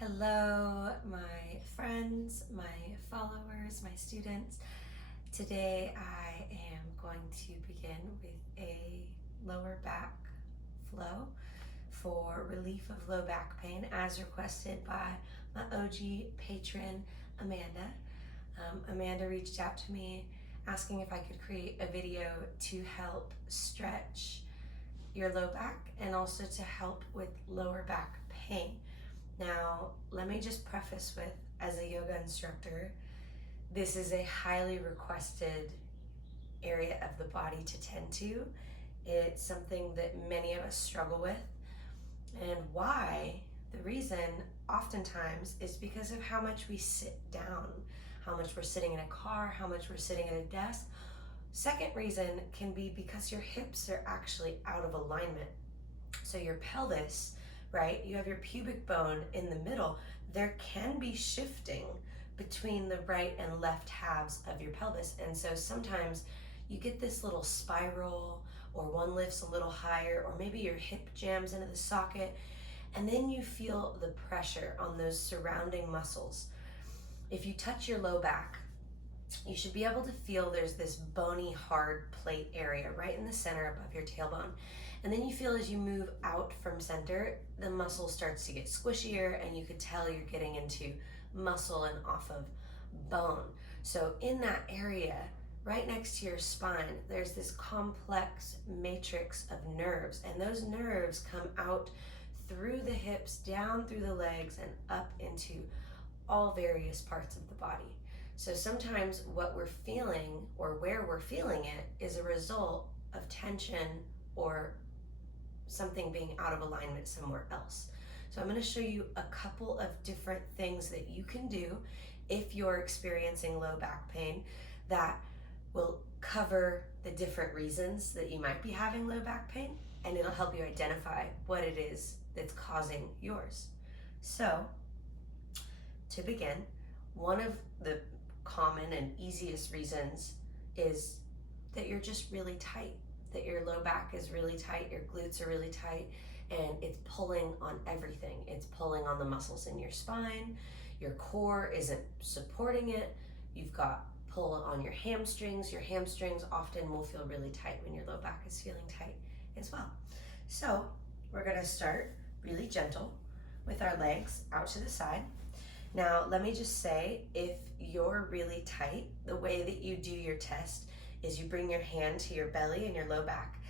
Hello, my friends, my followers, my students. Today I am going to begin with a lower back flow for relief of low back pain as requested by my OG patron, Amanda. Amanda reached out to me asking if I could create a video to help stretch your low back and also to help with lower back pain. Now, let me just preface with, as a yoga instructor, this is a highly requested area of the body to tend to. It's something that many of us struggle with. And why? The reason oftentimes is because of how much we sit down, how much we're sitting in a car, how much we're sitting at a desk. Second reason can be because your hips are actually out of alignment. So your pelvis, right? You have your pubic bone in the middle. There can be shifting between the right and left halves of your pelvis. And so sometimes you get this little spiral, or one lifts a little higher, or maybe your hip jams into the socket, and then you feel the pressure on those surrounding muscles. If you touch your low back, you should be able to feel there's this bony, hard plate area right in the center above your tailbone. And then you feel as you move out from center, the muscle starts to get squishier, and you could tell you're getting into muscle and off of bone. So in that area, right next to your spine, there's this complex matrix of nerves, and those nerves come out through the hips, down through the legs, and up into all various parts of the body. So sometimes what we're feeling, or where we're feeling it, is a result of tension or something being out of alignment somewhere else. So I'm going to show you a couple of different things that you can do if you're experiencing low back pain that will cover the different reasons that you might be having low back pain, and it'll help you identify what it is that's causing yours. So to begin, one of the common and easiest reasons is that you're just really tight, that your low back is really tight, your glutes are really tight, and it's pulling on everything. It's pulling on the muscles in your spine, your core isn't supporting it, you've got pull on your hamstrings often will feel really tight when your low back is feeling tight as well. So we're gonna start really gentle with our legs out to the side. Now, let me just say, if you're really tight, the way that you do your test is you bring your hand to your belly and your low back.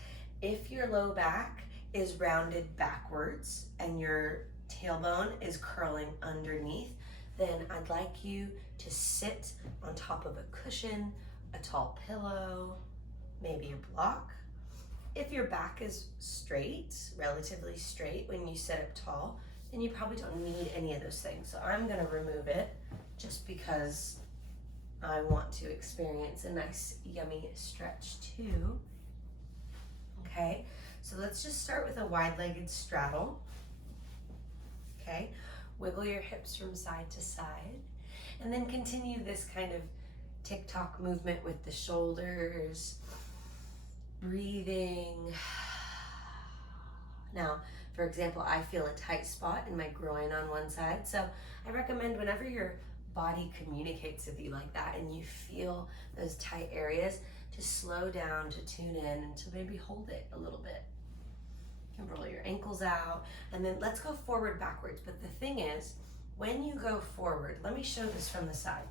If your low back is rounded backwards and your tailbone is curling underneath, then I'd like you to sit on top of a cushion, a tall pillow, maybe a block. If your back is straight, relatively straight when you sit up tall, then you probably don't need any of those things. So I'm gonna remove it just because I want to experience a nice, yummy stretch too. Okay, so let's just start with a wide-legged straddle. Okay, wiggle your hips from side to side, and then continue this kind of tick-tock movement with the shoulders, breathing. Now, for example, I feel a tight spot in my groin on one side, so I recommend whenever your body communicates with you like that and you feel those tight areas, to slow down, to tune in, and to maybe hold it a little bit. You can roll your ankles out, and then let's go forward, backwards. But the thing is, when you go forward, let me show this from the side.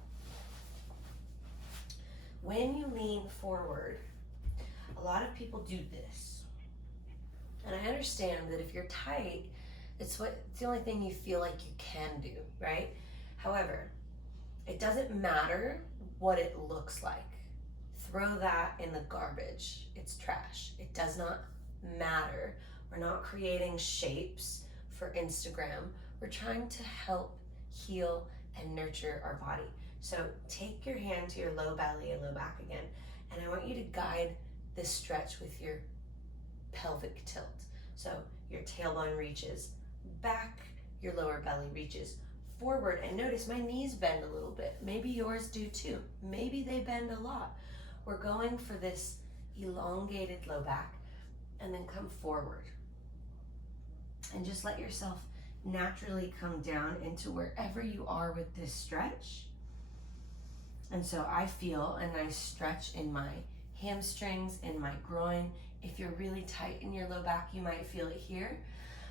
When you lean forward, a lot of people do this. And I understand that if you're tight, it's the only thing you feel like you can do, right? However, it doesn't matter what it looks like. Throw that in the garbage. It's trash. It does not matter. We're not creating shapes for Instagram. We're trying to help heal and nurture our body. So take your hand to your low belly and low back again, and I want you to guide this stretch with your pelvic tilt. So your tailbone reaches back, your lower belly reaches forward, and notice my knees bend a little bit. Maybe yours do too. Maybe they bend a lot. We're going for this elongated low back, and then come forward. And just let yourself naturally come down into wherever you are with this stretch. And so I feel a nice stretch in my hamstrings, in my groin. If you're really tight in your low back, you might feel it here.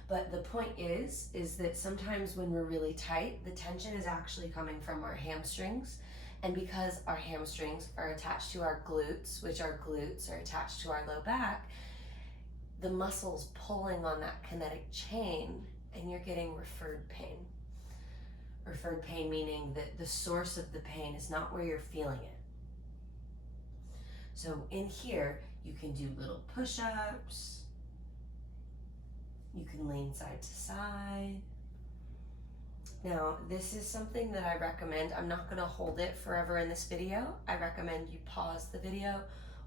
But the point is that sometimes when we're really tight, the tension is actually coming from our hamstrings. And because our hamstrings are attached to our glutes, which our glutes are attached to our low back, the muscles pulling on that kinetic chain, and you're getting referred pain. Referred pain meaning that the source of the pain is not where you're feeling it. So in here, you can do little push-ups. You can lean side to side. Now, this is something that I recommend. I'm not gonna hold it forever in this video. I recommend you pause the video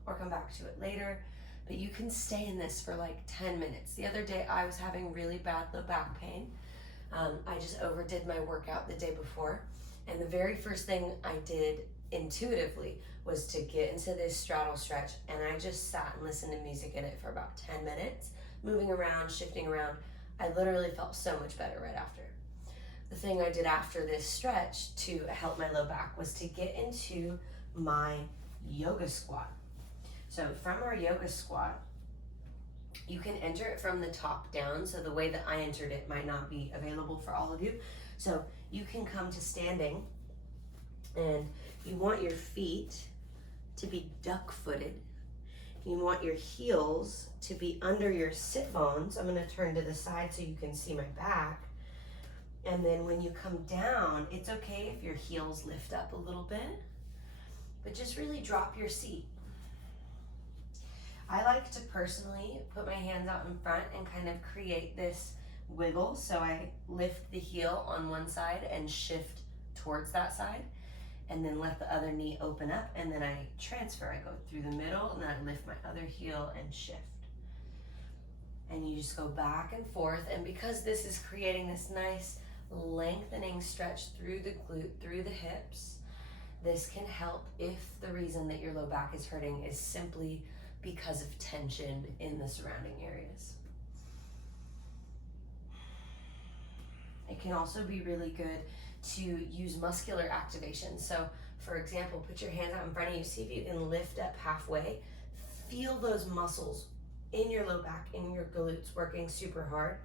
or come back to it later, but you can stay in this for like 10 minutes. The other day, I was having really bad low back pain. I just overdid my workout the day before, and the very first thing I did intuitively was to get into this straddle stretch, and I just sat and listened to music in it for about 10 minutes, moving around, shifting around. I literally felt so much better right after. The thing I did after this stretch to help my low back was to get into my yoga squat. So from our yoga squat, you can enter it from the top down. So the way that I entered it might not be available for all of you. So you can come to standing, and you want your feet to be duck-footed. You want your heels to be under your sit bones. I'm gonna turn to the side so you can see my back. And then when you come down, it's okay if your heels lift up a little bit, but just really drop your seat. I like to personally put my hands out in front and kind of create this wiggle. So I lift the heel on one side and shift towards that side, and then let the other knee open up, and then I transfer. I go through the middle, and then I lift my other heel and shift. And you just go back and forth, and because this is creating this nice lengthening stretch through the glute, through the hips, this can help if the reason that your low back is hurting is simply because of tension in the surrounding areas. It can also be really good to use muscular activation. So for example, put your hands out in front of you, see if you can lift up halfway, feel those muscles in your low back, in your glutes working super hard,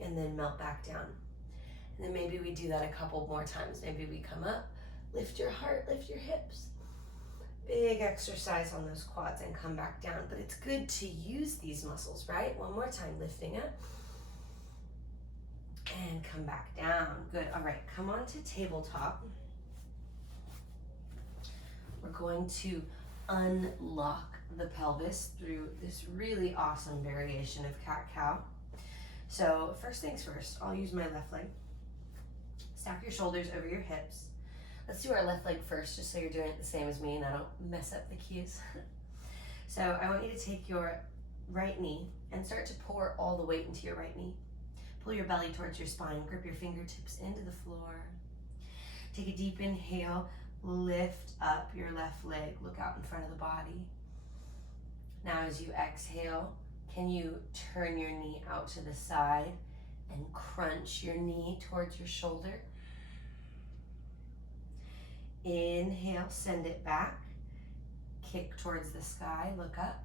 and then melt back down. And then maybe we do that a couple more times. Maybe we come up, lift your heart, lift your hips. Big exercise on those quads, and come back down. But it's good to use these muscles, right? One more time, lifting up and come back down. Good. All right, come on to tabletop. We're going to unlock the pelvis through this really awesome variation of cat-cow. So first things first, I'll use my left leg. Stack your shoulders over your hips. Let's do our left leg first, just so you're doing it the same as me and I don't mess up the cues. So I want you to take your right knee and start to pour all the weight into your right knee. Pull your belly towards your spine, grip your fingertips into the floor. Take a deep inhale, lift up your left leg, look out in front of the body. Now as you exhale, can you turn your knee out to the side and crunch your knee towards your shoulder? Inhale, send it back, kick towards the sky, look up.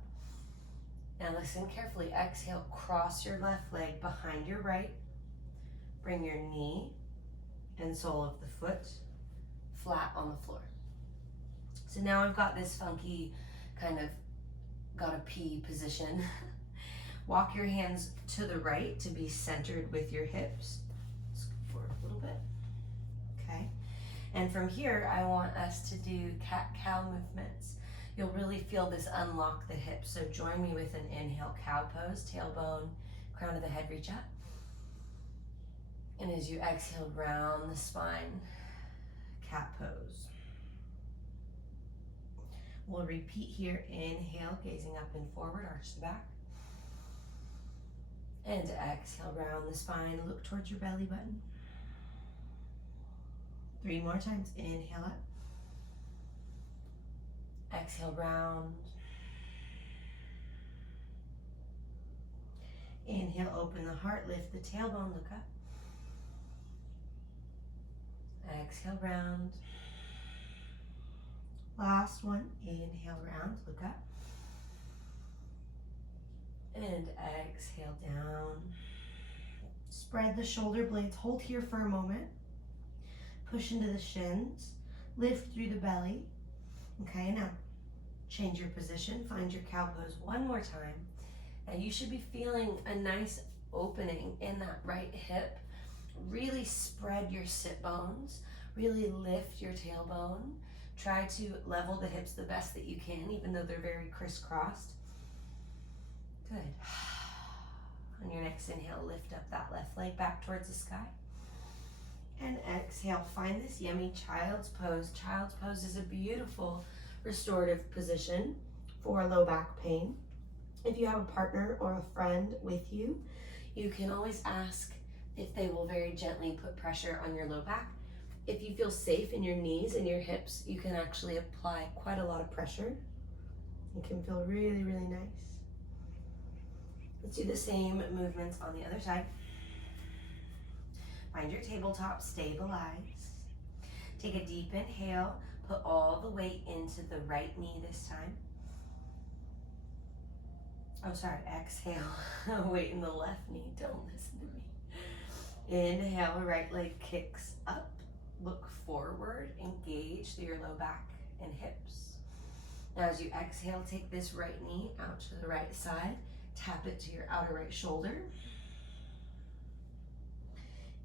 Now listen carefully, exhale, cross your left leg behind your right, bring your knee and sole of the foot flat on the floor. So now I've got this funky kind of gotta pee position. Walk your hands to the right to be centered with your hips. Scoot forward a little bit, okay? And from here, I want us to do cat-cow movements. You'll really feel this unlock the hips. So join me with an inhale, cow pose, tailbone, crown of the head, reach up. And as you exhale, round the spine, cat pose. We'll repeat here, inhale, gazing up and forward, arch the back. And exhale, round the spine, look towards your belly button. 3 more times, inhale up. Exhale, round. Inhale, open the heart, lift the tailbone, look up. Exhale, round. Last one, inhale, round, look up. And exhale, down. Spread the shoulder blades, hold here for a moment. Push into the shins, lift through the belly. Okay, now change your position, find your cow pose one more time. Now you should be feeling a nice opening in that right hip. Really spread your sit bones, really lift your tailbone. Try to level the hips the best that you can, even though they're very crisscrossed. Good. On your next inhale, lift up that left leg back towards the sky. And exhale, find this yummy child's pose. Child's pose is a beautiful restorative position for low back pain. If you have a partner or a friend with you, you can always ask if they will very gently put pressure on your low back. If you feel safe in your knees and your hips, you can actually apply quite a lot of pressure. It can feel really, really nice. Let's do the same movements on the other side. Find your tabletop, stabilize. Take a deep inhale, put all the weight into the right knee this time. Oh, sorry, exhale, weight in the left knee, don't listen to me. Inhale, right leg kicks up, look forward, engage through your low back and hips. Now as you exhale, take this right knee out to the right side, tap it to your outer right shoulder.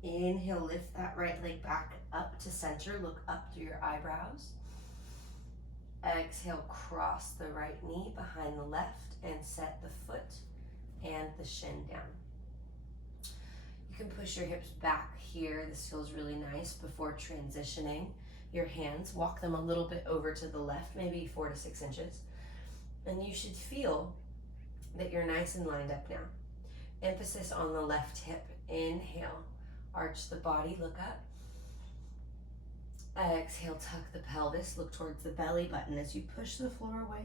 Inhale, lift that right leg back up to center, look up through your eyebrows. Exhale, cross the right knee behind the left and set the foot and the shin down. You can push your hips back here. This feels really nice before transitioning your hands. Walk them a little bit over to the left, maybe 4 to 6 inches. And you should feel that you're nice and lined up now. Emphasis on the left hip. Inhale, arch the body, look up. Exhale, tuck the pelvis, look towards the belly button as you push the floor away.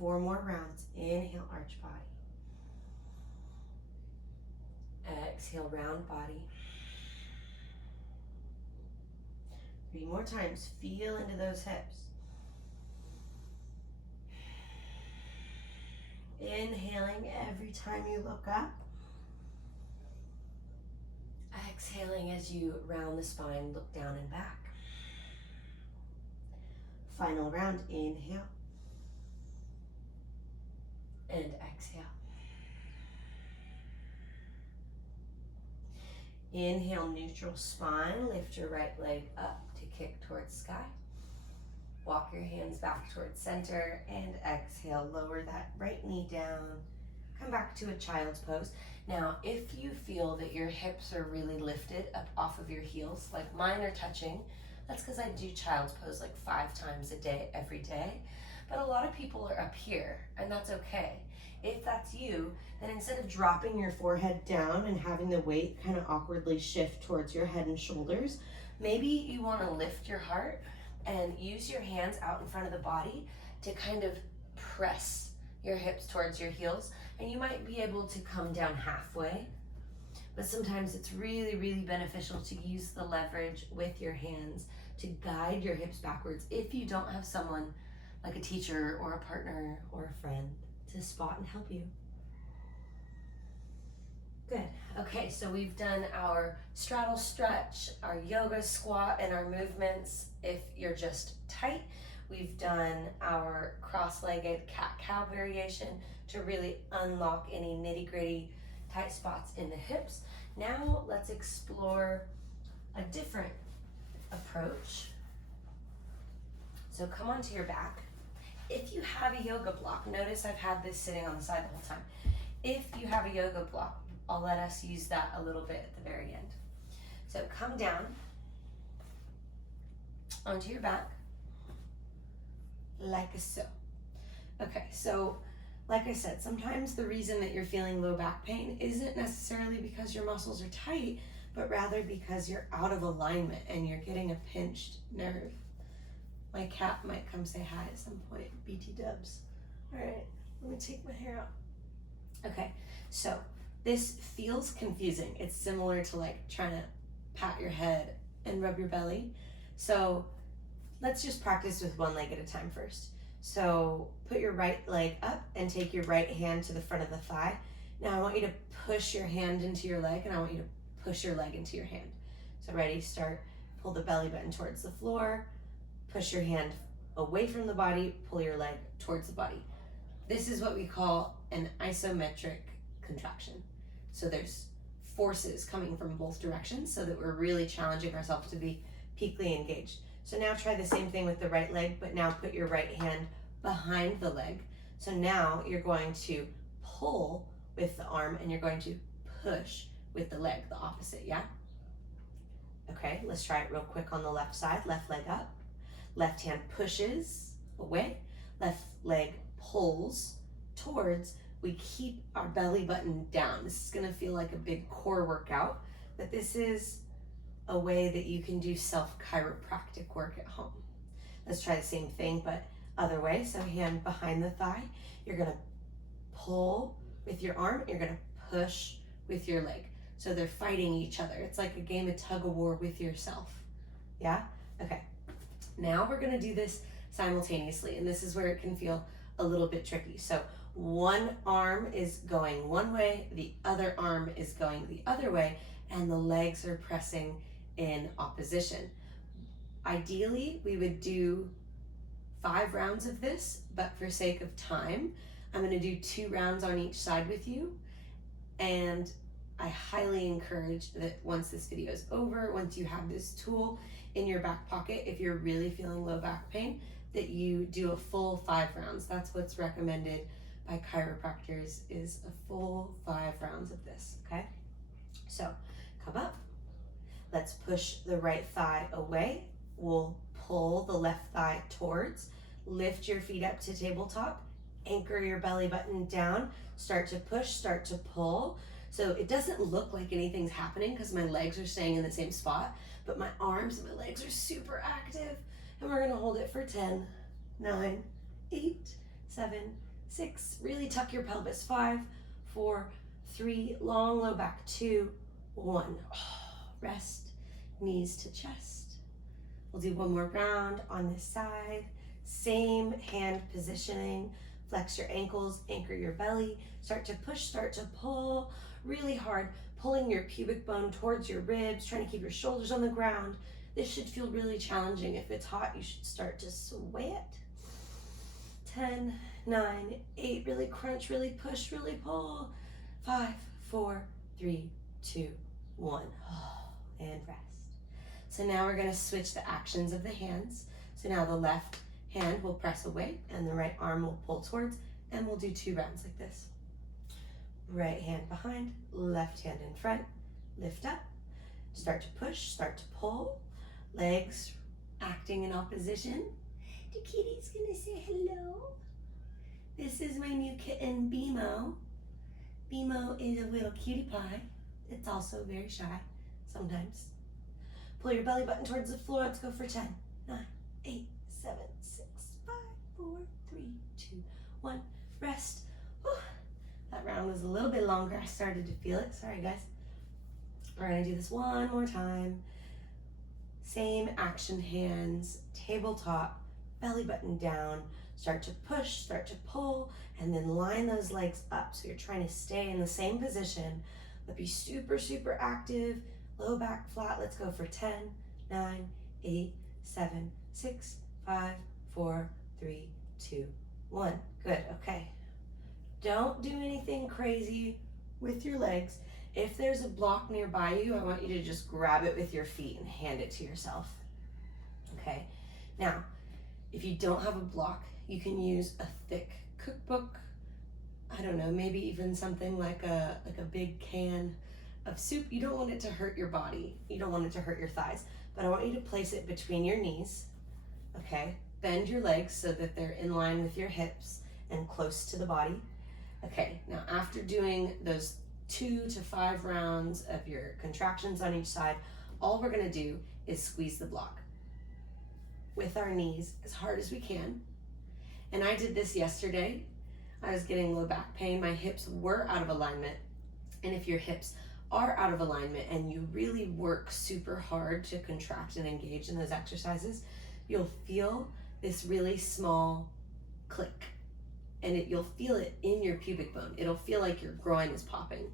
4 more rounds. Inhale, arch body. Exhale, round body. 3 more times. Feel into those hips. Inhaling every time you look up. Exhaling as you round the spine, look down and back. Final round, inhale. And exhale. Inhale, neutral spine. Lift your right leg up to kick towards sky. Walk your hands back towards center and exhale. Lower that right knee down. Come back to a child's pose. Now, if you feel that your hips are really lifted up off of your heels, like mine are touching, that's because I do child's pose like 5 times a day, every day. But a lot of people are up here, and that's okay. If that's you, then instead of dropping your forehead down and having the weight kind of awkwardly shift towards your head and shoulders, maybe you want to lift your heart and use your hands out in front of the body to kind of press your hips towards your heels. And you might be able to come down halfway, but sometimes it's really, really beneficial to use the leverage with your hands to guide your hips backwards if you don't have someone like a teacher or a partner or a friend to spot and help you. Good. Okay, so we've done our straddle stretch, our yoga squat, and our movements. If you're just tight, we've done our cross-legged cat-cow variation to really unlock any nitty-gritty tight spots in the hips. Now let's explore a different approach. So come onto your back. If you have a yoga block, notice I've had this sitting on the side the whole time. If you have a yoga block, I'll let us use that a little bit at the very end. So come down onto your back, like so. Okay, so like I said, sometimes the reason that you're feeling low back pain isn't necessarily because your muscles are tight, but rather because you're out of alignment and you're getting a pinched nerve. My cat might come say hi at some point, BT dubs. All right, let me take my hair out. Okay, so this feels confusing. It's similar to like trying to pat your head and rub your belly. So let's just practice with one leg at a time first. So put your right leg up and take your right hand to the front of the thigh. Now I want you to push your hand into your leg, and I want you to push your leg into your hand. So ready, start. Pull the belly button towards the floor, push your hand away from the body, pull your leg towards the body. This is what we call an isometric contraction. So there's forces coming from both directions so that we're really challenging ourselves to be peakly engaged. So now try the same thing with the right leg, but now put your right hand behind the leg. So now you're going to pull with the arm and you're going to push with the leg, the opposite, yeah? Okay, let's try it real quick on the left side. Left leg up, left hand pushes away, left leg pulls towards. We keep our belly button down. This is gonna feel like a big core workout, but this is a way that you can do self-chiropractic work at home. Let's try the same thing, but other way. So hand behind the thigh. You're gonna pull with your arm, you're gonna push with your leg. So they're fighting each other. It's like a game of tug of war with yourself. Yeah? Okay. Now we're gonna do this simultaneously, and this is where it can feel a little bit tricky. So one arm is going one way, the other arm is going the other way, and the legs are pressing in opposition. Ideally, we would do 5 rounds of this, but for sake of time, I'm gonna do 2 rounds on each side with you, and I highly encourage that once this video is over, once you have this tool in your back pocket, if you're really feeling low back pain, that you do a full 5 rounds. That's what's recommended by chiropractors, is a full 5 rounds of this, okay? So come up, let's push the right thigh away. We'll pull the left thigh towards, lift your feet up to tabletop, anchor your belly button down, start to push, start to pull. So it doesn't look like anything's happening because my legs are staying in the same spot, but my arms and my legs are super active. And we're gonna hold it for 10, 9, 8, 7, 6. Really tuck your pelvis. 5, 4, 3, long low back. 2, 1. Rest, knees to chest. We'll do one more round on this side. Same hand positioning. Flex your ankles, anchor your belly. Start to push, start to pull really hard, pulling your pubic bone towards your ribs, trying to keep your shoulders on the ground. This should feel really challenging. If it's hot, you should start to sweat. 10, 9, 8, really crunch, really push, really pull. 5, 4, 3, 2, 1. And rest. So now we're gonna switch the actions of the hands. So now the left hand will press away and the right arm will pull towards, and we'll do 2 rounds like this. Right hand behind, left hand in front, lift up, start to push, start to pull, legs acting in opposition. The kitty's gonna say hello. This is my new kitten, Bimo. Bimo is a little cutie pie. It's also very shy, sometimes. Pull your belly button towards the floor. Let's go for 10, 9, 8, 7, 6, 5, 4, 3, 2, 1. Rest. Whew. That round was a little bit longer. I started to feel it. Sorry, guys. We're gonna do this one more time. Same action hands, tabletop, belly button down. Start to push, start to pull, and then line those legs up. So you're trying to stay in the same position, but be super, super active. Low back flat. Let's go for 10, 9, 8, 7, 6, 5, 4, 3, 2, 1. Good, okay. Don't do anything crazy with your legs. If there's a block nearby you, I want you to just grab it with your feet and hand it to yourself. Okay, now, if you don't have a block, you can use a thick cookbook. I don't know, maybe even something like a big can of soup. You don't want it to hurt your body. You don't want it to hurt your thighs, but I want you to place it between your knees, okay? Bend your legs so that they're in line with your hips and close to the body. Okay, now after doing those 2 to 5 rounds of your contractions on each side, all we're gonna do is squeeze the block with our knees as hard as we can. And I did this yesterday. I was getting low back pain. My hips were out of alignment. And if your hips are out of alignment and you really work super hard to contract and engage in those exercises, you'll feel this really small click, and you'll feel it in your pubic bone. It'll feel like your groin is popping,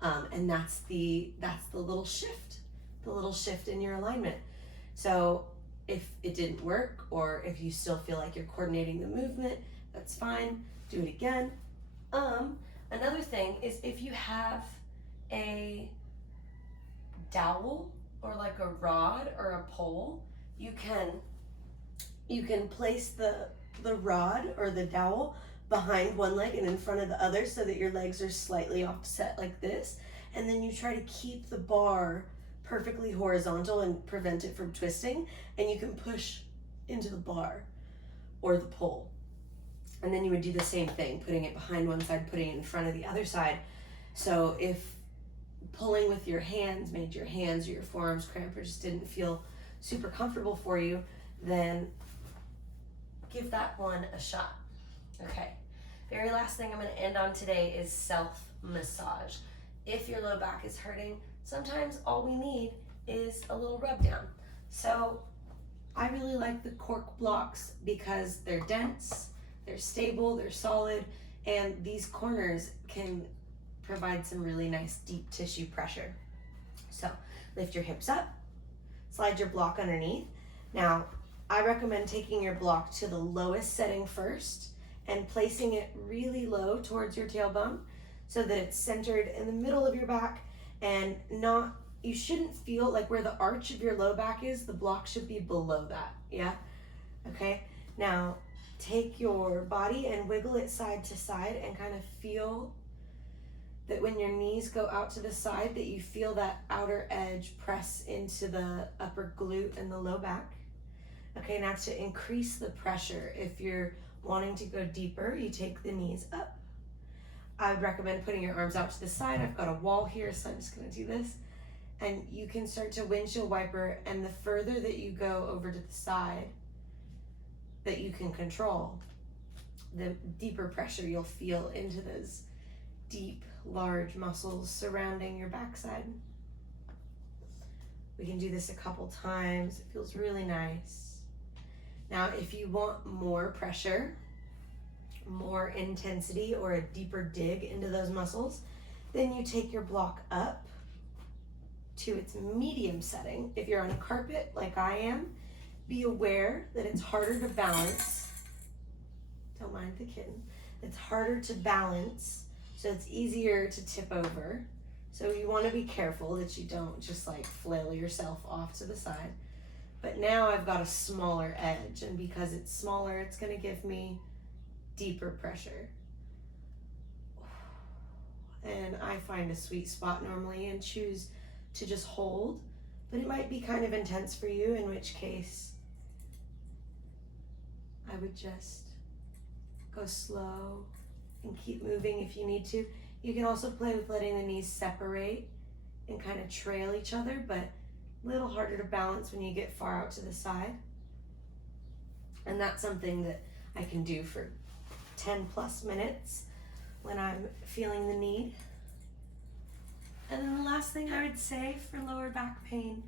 and that's the little shift in your alignment. So if it didn't work, or if you still feel like you're coordinating the movement, that's fine. Do it again. Another thing is, if you have a dowel or like a rod or a pole, you can place the rod or the dowel behind one leg and in front of the other, so that your legs are slightly offset like this, and then you try to keep the bar perfectly horizontal and prevent it from twisting, and you can push into the bar or the pole. And then you would do the same thing, putting it behind one side, putting it in front of the other side. So if pulling with your hands made your hands or your forearms cramp, or just didn't feel super comfortable for you, then give that one a shot. Okay, very last thing I'm going to end on today is self-massage. If your low back is hurting, sometimes all we need is a little rub down. So I really like the cork blocks because they're dense, they're stable, they're solid, and these corners can provide some really nice deep tissue pressure. So lift your hips up, slide your block underneath. Now, I recommend taking your block to the lowest setting first and placing it really low towards your tailbone, so that it's centered in the middle of your back, and you shouldn't feel like where the arch of your low back is, the block should be below that, yeah? Okay, now take your body and wiggle it side to side, and kind of feel that when your knees go out to the side, that you feel that outer edge press into the upper glute and the low back. Okay, now to increase the pressure, if you're wanting to go deeper, you take the knees up. I would recommend putting your arms out to the side. I've got a wall here, so I'm just gonna do this. And you can start to windshield wiper, and the further that you go over to the side that you can control, the deeper pressure you'll feel into those deep, large muscles surrounding your backside. We can do this a couple times. It feels really nice. Now, if you want more pressure, more intensity, or a deeper dig into those muscles, then you take your block up to its medium setting. If you're on a carpet like I am, be aware that it's harder to balance. Don't mind the kitten. It's harder to balance, so it's easier to tip over. So you want to be careful that you don't just like flail yourself off to the side. But now I've got a smaller edge, and because it's smaller, it's going to give me deeper pressure. And I find a sweet spot normally and choose to just hold, but it might be kind of intense for you, in which case I would just go slow and keep moving if you need to. You can also play with letting the knees separate and kind of trail each other, but a little harder to balance when you get far out to the side. And that's something that I can do for 10 plus minutes when I'm feeling the need. And then the last thing I would say for lower back pain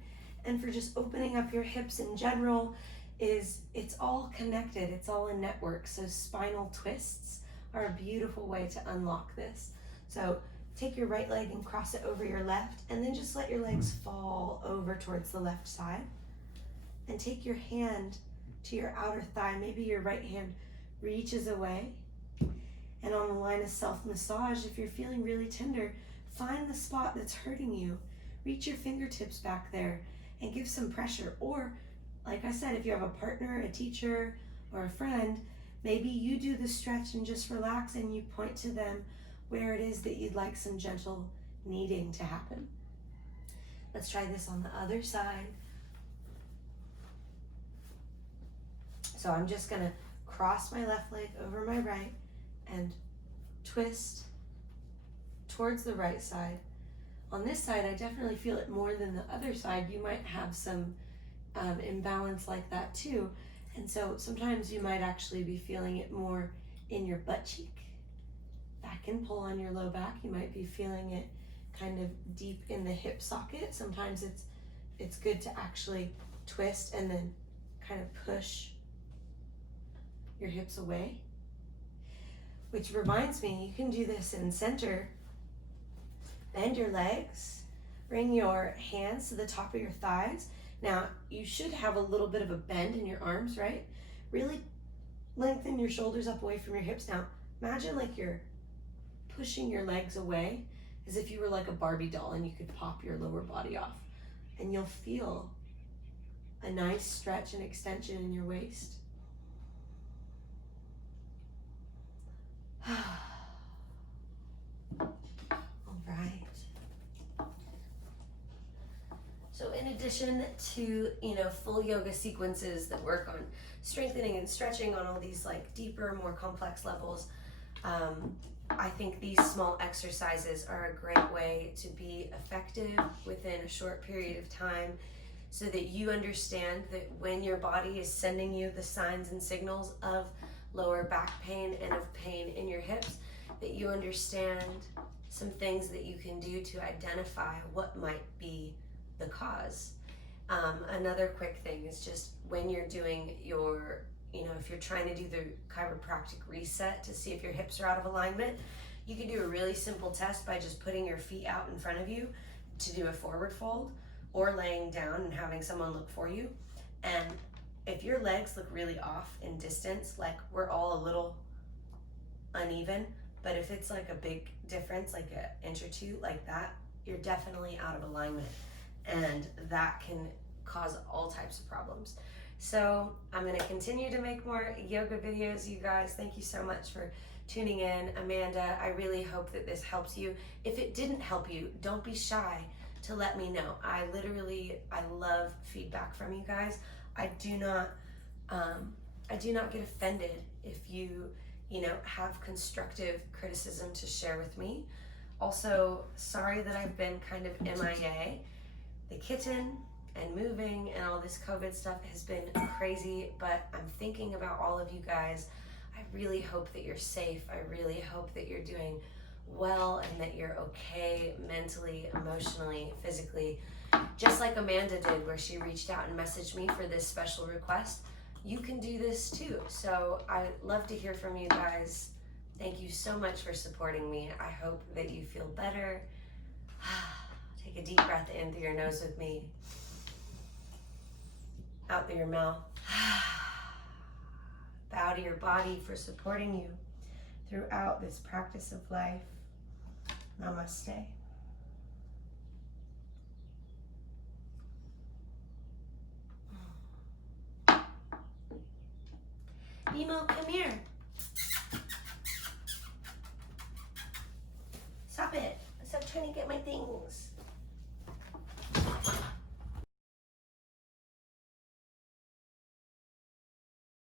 and for just opening up your hips in general is it's all connected, it's all a network. So spinal twists are a beautiful way to unlock this. So take your right leg and cross it over your left, and then just let your legs fall over towards the left side. And take your hand to your outer thigh. Maybe your right hand reaches away. And on the line of self-massage, if you're feeling really tender, find the spot that's hurting you. Reach your fingertips back there and give some pressure. Or, like I said, if you have a partner, a teacher, or a friend, maybe you do the stretch and just relax, and you point to them where it is that you'd like some gentle kneading to happen. Let's try this on the other side. So I'm just gonna cross my left leg over my right and twist towards the right side. On this side, I definitely feel it more than the other side. You might have some imbalance like that too. And so sometimes you might actually be feeling it more in your butt cheek. That can pull on your low back. You might be feeling it kind of deep in the hip socket. Sometimes it's good to actually twist and then kind of push your hips away. Which reminds me, you can do this in center. Bend your legs, bring your hands to the top of your thighs. Now, you should have a little bit of a bend in your arms, right? Really lengthen your shoulders up away from your hips. Now, imagine like you're pushing your legs away as if you were like a Barbie doll and you could pop your lower body off. And you'll feel a nice stretch and extension in your waist. All right. So in addition to, full yoga sequences that work on strengthening and stretching on all these like deeper, more complex levels, I think these small exercises are a great way to be effective within a short period of time, so that you understand that when your body is sending you the signs and signals of lower back pain and of pain in your hips, that you understand some things that you can do to identify what might be the cause. Another quick thing is just when you're doing your, if you're trying to do the chiropractic reset to see if your hips are out of alignment, you can do a really simple test by just putting your feet out in front of you to do a forward fold, or laying down and having someone look for you. And if your legs look really off in distance, like we're all a little uneven, but if it's like a big difference, like an inch or two like that, you're definitely out of alignment. And that can cause all types of problems. So I'm gonna continue to make more yoga videos, you guys. Thank you so much for tuning in. Amanda, I really hope that this helps you. If it didn't help you, don't be shy to let me know. I love feedback from you guys. I do not get offended if you have constructive criticism to share with me. Also, sorry that I've been kind of MIA. The kitten and moving and all this COVID stuff has been crazy, but I'm thinking about all of you guys. I really hope that you're safe. I really hope that you're doing well and that you're okay mentally, emotionally, physically. Just like Amanda did, where she reached out and messaged me for this special request. You can do this too. So I love to hear from you guys. Thank you so much for supporting me. I hope that you feel better. Take a deep breath in through your nose with me. Out through your mouth. Bow to your body for supporting you throughout this practice of life. Namaste. Nemo, come here.